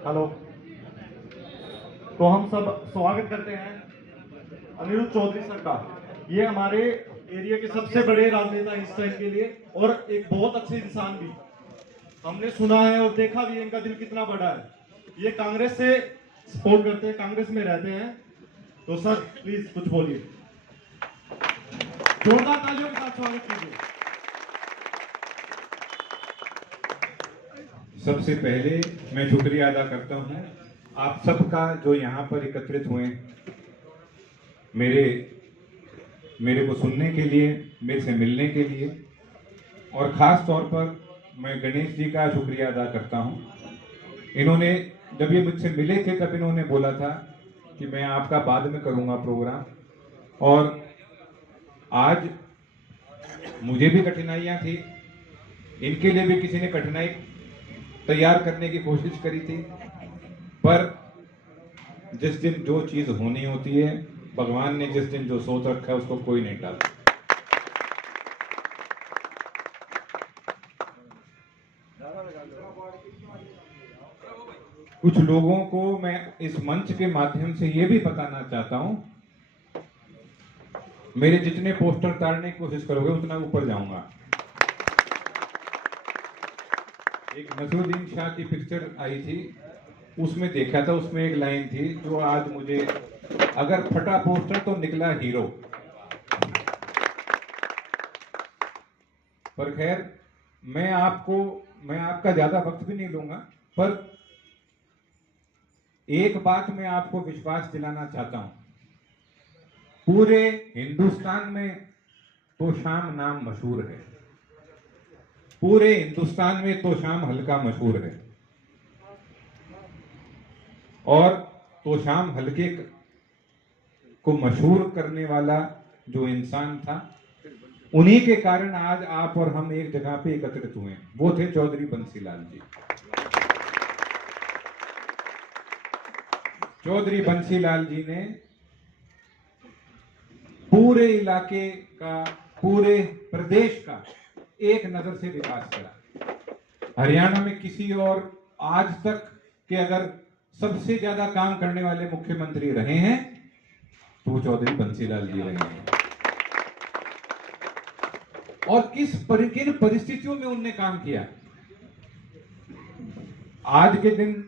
Hello. तो हम सब स्वागत करते हैं अनिरुद्ध चौधरी सर का। ये हमारे एरिया के सबसे बड़े राजनेता इस टाइम के लिए और एक बहुत अच्छे इंसान भी। हमने सुना है और देखा भी इनका दिल कितना बड़ा है। ये कांग्रेस से सपोर्ट करते हैं, कांग्रेस में रहते हैं। तो सर प्लीज कुछ बोलिए, जोरदार तालियों के साथ स्वागत कीजिए। सबसे पहले मैं शुक्रिया अदा करता हूं आप सबका जो यहाँ पर एकत्रित हुए मेरे को सुनने के लिए, मेरे से मिलने के लिए। और ख़ास तौर पर मैं गणेश जी का शुक्रिया अदा करता हूं। इन्होंने जब ये मुझसे मिले थे तब इन्होंने बोला था कि मैं आपका बाद में करूंगा प्रोग्राम, और आज मुझे भी कठिनाइयाँ थी, इनके लिए भी किसी ने कठिनाई तैयार करने की कोशिश करी थी, पर जिस दिन जो चीज होनी होती है, भगवान ने जिस दिन जो सोच रखा है उसको कोई नहीं टालता। कुछ लोगों को मैं इस मंच के माध्यम से ये भी बताना चाहता हूं, मेरे जितने पोस्टर ताड़ने की कोशिश करोगे उतना ऊपर जाऊंगा। एक नसरुद्दीन शाह की पिक्चर आई थी, उसमें देखा था, उसमें एक लाइन थी जो आज मुझे, अगर फटा पोस्टर तो निकला हीरो। पर खैर, मैं आपका ज्यादा वक्त भी नहीं लूंगा, पर एक बात मैं आपको विश्वास दिलाना चाहता हूं, पूरे हिंदुस्तान में तोशाम नाम मशहूर है, पूरे हिंदुस्तान में तोशाम हल्का मशहूर है। और तोशाम हल्के को मशहूर करने वाला जो इंसान था, उन्हीं के कारण आज आप और हम एक जगह पे एकत्रित हुए। वो थे चौधरी बंसीलाल जी। चौधरी बंसीलाल जी ने पूरे इलाके का, पूरे प्रदेश का एक नजर से विकास करा। हरियाणा में किसी और आज तक के अगर सबसे ज्यादा काम करने वाले मुख्यमंत्री रहे हैं तो वो चौधरी बंसीलाल जी रहे हैं। और किन परिस्थितियों में उनने काम किया। आज के दिन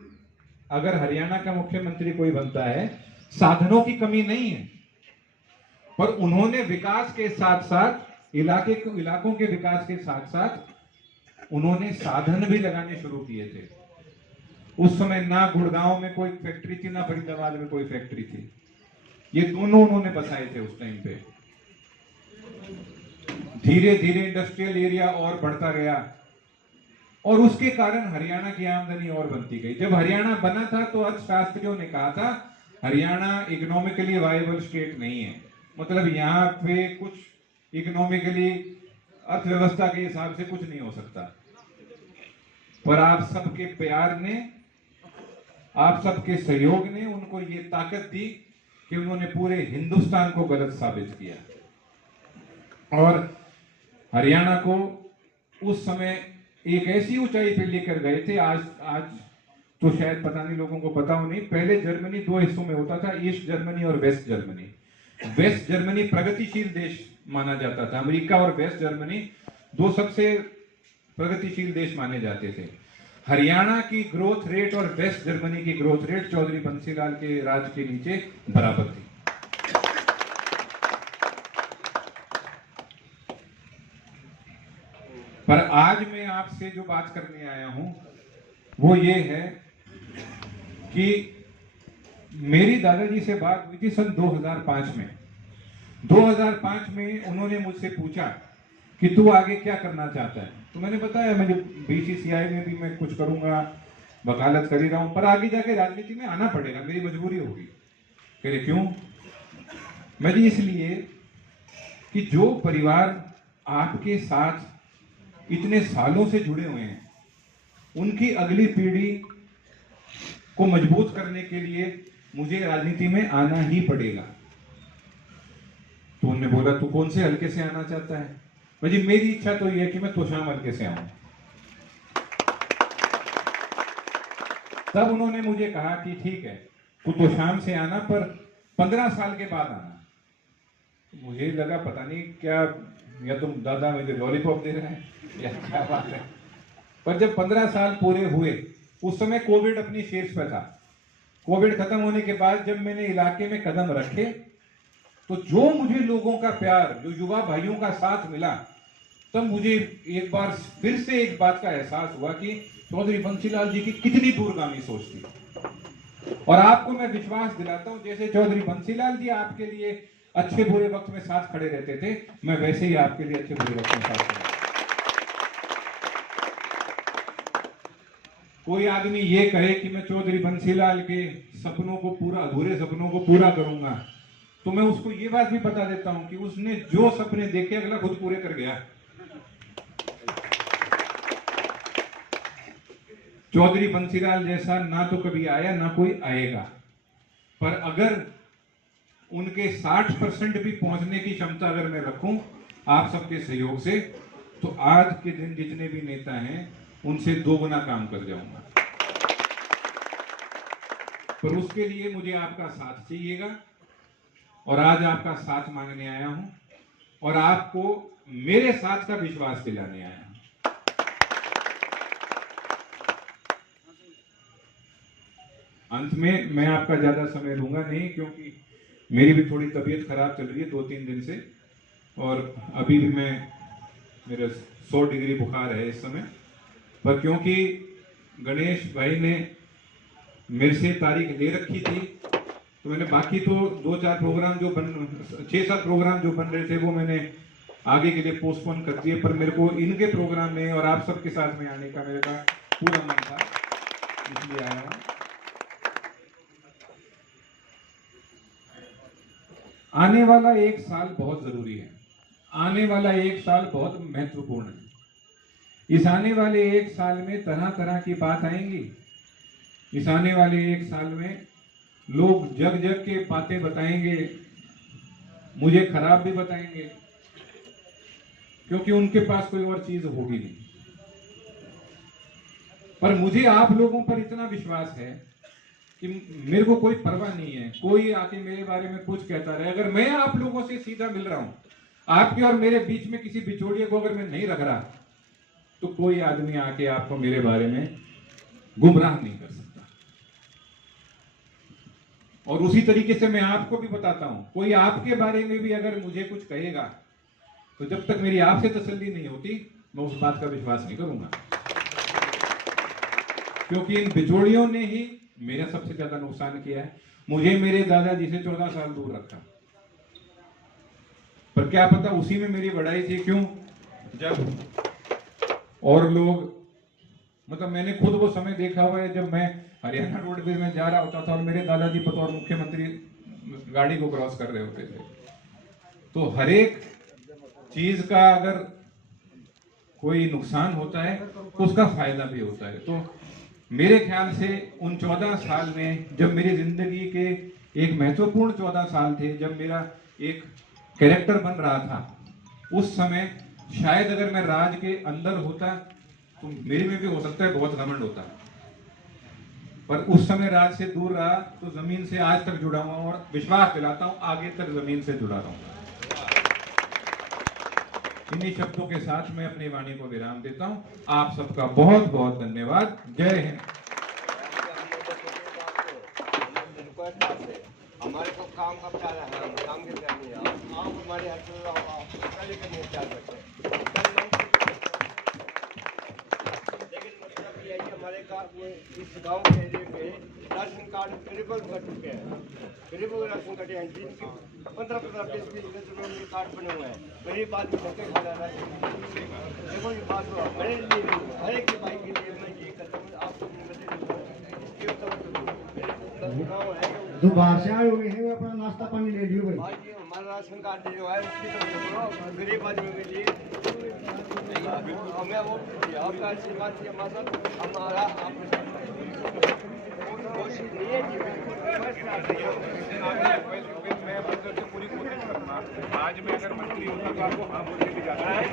अगर हरियाणा का मुख्यमंत्री कोई बनता है, साधनों की कमी नहीं है, पर उन्होंने विकास के साथ साथ, इलाकों के विकास के साथ साथ उन्होंने साधन भी लगाने शुरू किए थे। उस समय ना गुड़गांव में कोई फैक्ट्री थी, ना फरीदाबाद में कोई फैक्ट्री थी। ये दोनों उन्होंने बसाए थे उस टाइम पे। धीरे धीरे इंडस्ट्रियल एरिया और बढ़ता गया और उसके कारण हरियाणा की आमदनी और बनती गई। जब हरियाणा बना था तो अर्थशास्त्रियों ने कहा था हरियाणा इकोनॉमिकली वायबल स्टेट नहीं है, मतलब यहाँ पे कुछ इकोनॉमिकली, अर्थव्यवस्था के हिसाब से कुछ नहीं हो सकता। पर आप सबके प्यार ने, आप सबके सहयोग ने उनको ये ताकत दी कि उन्होंने पूरे हिंदुस्तान को गलत साबित किया और हरियाणा को उस समय एक ऐसी ऊंचाई पे लेकर गए थे। आज तो शायद पता नहीं, लोगों को पता हो नहीं, पहले जर्मनी दो हिस्सों में होता था, ईस्ट जर्मनी और वेस्ट जर्मनी। वेस्ट जर्मनी प्रगतिशील देश माना जाता था। अमेरिका और वेस्ट जर्मनी दो सबसे प्रगतिशील देश माने जाते थे। हरियाणा की ग्रोथ रेट और वेस्ट जर्मनी की ग्रोथ रेट चौधरी बंसीलाल के राज के नीचे बराबर थी। पर आज मैं आपसे जो बात करने आया हूं वो ये है कि मेरी दादाजी से बात हुई थी सन 2005 में। 2005 में उन्होंने मुझसे पूछा कि तू आगे क्या करना चाहता है। तो मैंने बताया मुझे बीसीसीआई में भी मैं कुछ करूंगा, वकालत कर ही रहा हूं, पर आगे जाके राजनीति में आना पड़ेगा, मेरी मजबूरी होगी। कह रहे क्यों? मैं जी इसलिए कि जो परिवार आपके साथ इतने सालों से जुड़े हुए हैं, उनकी अगली पीढ़ी को मजबूत करने के लिए मुझे राजनीति में आना ही पड़ेगा। तो उन्होंने बोला तू कौन से हल्के से आना चाहता है? मुझे, मेरी इच्छा तो यह है कि मैं तोशाम हल्के से आऊं। तब उन्होंने मुझे कहा कि ठीक है, तू तो शाम से आना, पर 15 साल के बाद आना। मुझे लगा पता नहीं क्या, या तुम दादा मुझे लॉलीपॉप दे रहे हैं या क्या बात है। पर जब 15 साल पूरे हुए, उस समय कोविड अपनी शीर्ष पर था। कोविड खत्म होने के बाद जब मैंने इलाके में कदम रखे, तो जो मुझे लोगों का प्यार, जो युवा भाइयों का साथ मिला, तब मुझे एक बार फिर से एक बात का एहसास हुआ कि चौधरी बंसीलाल जी की कितनी दूरगामी सोच थी। और आपको मैं विश्वास दिलाता हूं, जैसे चौधरी बंसीलाल जी आपके लिए अच्छे बुरे वक्त में साथ खड़े रहते थे, मैं वैसे ही आपके लिए अच्छे बुरे वक्त में साथ खड़ा। कोई आदमी ये कहे कि मैं चौधरी बंसीलाल के सपनों को पूरा, अधूरे सपनों को पूरा करूंगा, तो मैं उसको ये बात भी बता देता हूं कि उसने जो सपने देखे अगला खुद पूरे कर गया। चौधरी बंसीलाल जैसा ना तो कभी आया, ना कोई आएगा। पर अगर उनके 60% भी पहुंचने की क्षमता अगर मैं रखूं आप सबके सहयोग से, तो आज के दिन जितने भी नेता हैं उनसे 2 गुना काम कर जाऊंगा। पर उसके लिए मुझे आपका साथ चाहिएगा, और आज आपका साथ मांगने आया हूं, और आपको मेरे साथ का विश्वास दिलाने आया हूं। अंत में मैं आपका ज्यादा समय लूंगा नहीं, क्योंकि मेरी भी थोड़ी तबीयत खराब चल रही है 2-3 दिन से, और अभी भी मेरा 100 डिग्री बुखार है इस समय। पर क्योंकि गणेश भाई ने मेरे से तारीख ले रखी थी, तो मैंने बाकी तो 2-4 प्रोग्राम जो 6-7 प्रोग्राम जो बन रहे थे वो मैंने आगे के लिए पोस्टपोन कर दिए। पर मेरे को इनके प्रोग्राम में और आप सबके साथ में आने का मेरा पूरा मन था, इसलिए आया हूं। आने वाला 1 साल बहुत जरूरी है, आने वाला 1 साल बहुत महत्वपूर्ण है। इस आने वाले 1 साल में तरह तरह की बात आएंगी। इस आने वाले 1 साल में लोग जग जग के बातें बताएंगे, मुझे खराब भी बताएंगे, क्योंकि उनके पास कोई और चीज होगी नहीं। पर मुझे आप लोगों पर इतना विश्वास है कि मेरे को कोई परवाह नहीं है, कोई आके मेरे बारे में कुछ कहता रहे। अगर मैं आप लोगों से सीधा मिल रहा हूं, आपके और मेरे बीच में किसी बिचौलिए को अगर मैं नहीं रख रहा, तो कोई आदमी आके आपको मेरे बारे में गुमराह नहीं कर सकता। और उसी तरीके से मैं आपको भी बताता हूं, कोई आपके बारे में भी अगर मुझे कुछ कहेगा, तो जब तक मेरी आपसे तसल्ली नहीं होती, मैं उस बात का विश्वास नहीं करूंगा। क्योंकि इन बिचौलियों ने ही मेरा सबसे ज्यादा नुकसान किया है। मुझे मेरे दादाजी से 14 साल दूर रखा, पर क्या पता उसी में मेरी बढ़ाई थी। क्यों? जब और लोग, मतलब मैंने खुद वो समय देखा हुआ है जब मैं हरियाणा रोडवेज में जा रहा होता था और मेरे दादाजी बतौर मुख्यमंत्री गाड़ी को क्रॉस कर रहे होते थे। तो हर एक चीज का अगर कोई नुकसान होता है तो उसका फायदा भी होता है। तो मेरे ख्याल से उन 14 साल में, जब मेरी जिंदगी के एक महत्वपूर्ण 14 साल थे, जब मेरा एक कैरेक्टर बन रहा था, उस समय शायद अगर मैं राज के अंदर होता तो मेरे में भी हो सकता है बहुत घमंड होता, पर उस समय राज से दूर रहा तो जमीन से आज तक जुड़ा हुआ, और विश्वास दिलाता हूं आगे तक जमीन से जुड़ा रहूंगा। इन्हीं शब्दों के साथ मैं अपनी वाणी को विराम देता हूं। आप सबका बहुत बहुत धन्यवाद। जय हिंद। हमारे को काम का प्यार है, हम काम के प्यार नहीं है। आप हमारे हर चीज करने प्यार करते हैं, लेकिन मतलब ये है कि हमारे इस गांव के एरिए में राशन कार्ड गरीबों कट चुके हैं, गरीबों के राशन कटे हैं, जिनके 15-15, 20-20 रुपये के कार्ड बने हुए हैं। गरीब आदमी धक्के खा रहा है। देखो ये बात हुआ मेरे लिए, हर एक भाई के लिए मैं ये करता हूँ। आपको जो बाहर से आए हुए हैं वो अपना नाश्ता पानी ले लियो भाई। भाई जी हमारा राशन कार्ड जो है उसकी तरफ गरीब आदमी के लिए हमें वोट दीजिए। आपका आशीर्वाद से हमारा कोशिश नहीं है जी, मैं मतलब से पूरी कोशिश करूंगा। आज मैं अगर मंत्री होता तो आपको हाँ बोलने भी जाता है।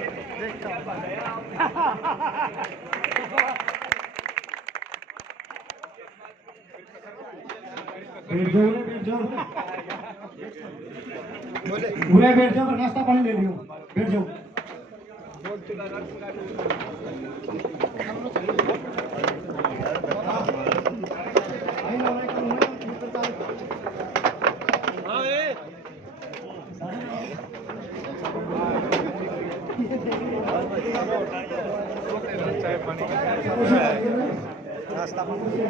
बैठ जाओ बैठ जाओ बोले उरे बैठ जाओ नाश्ता पानी ले लियो बैठ जाओ बोलते का राशन कार्ड आई ना भाई कम हाँ ए नाश्ता पानी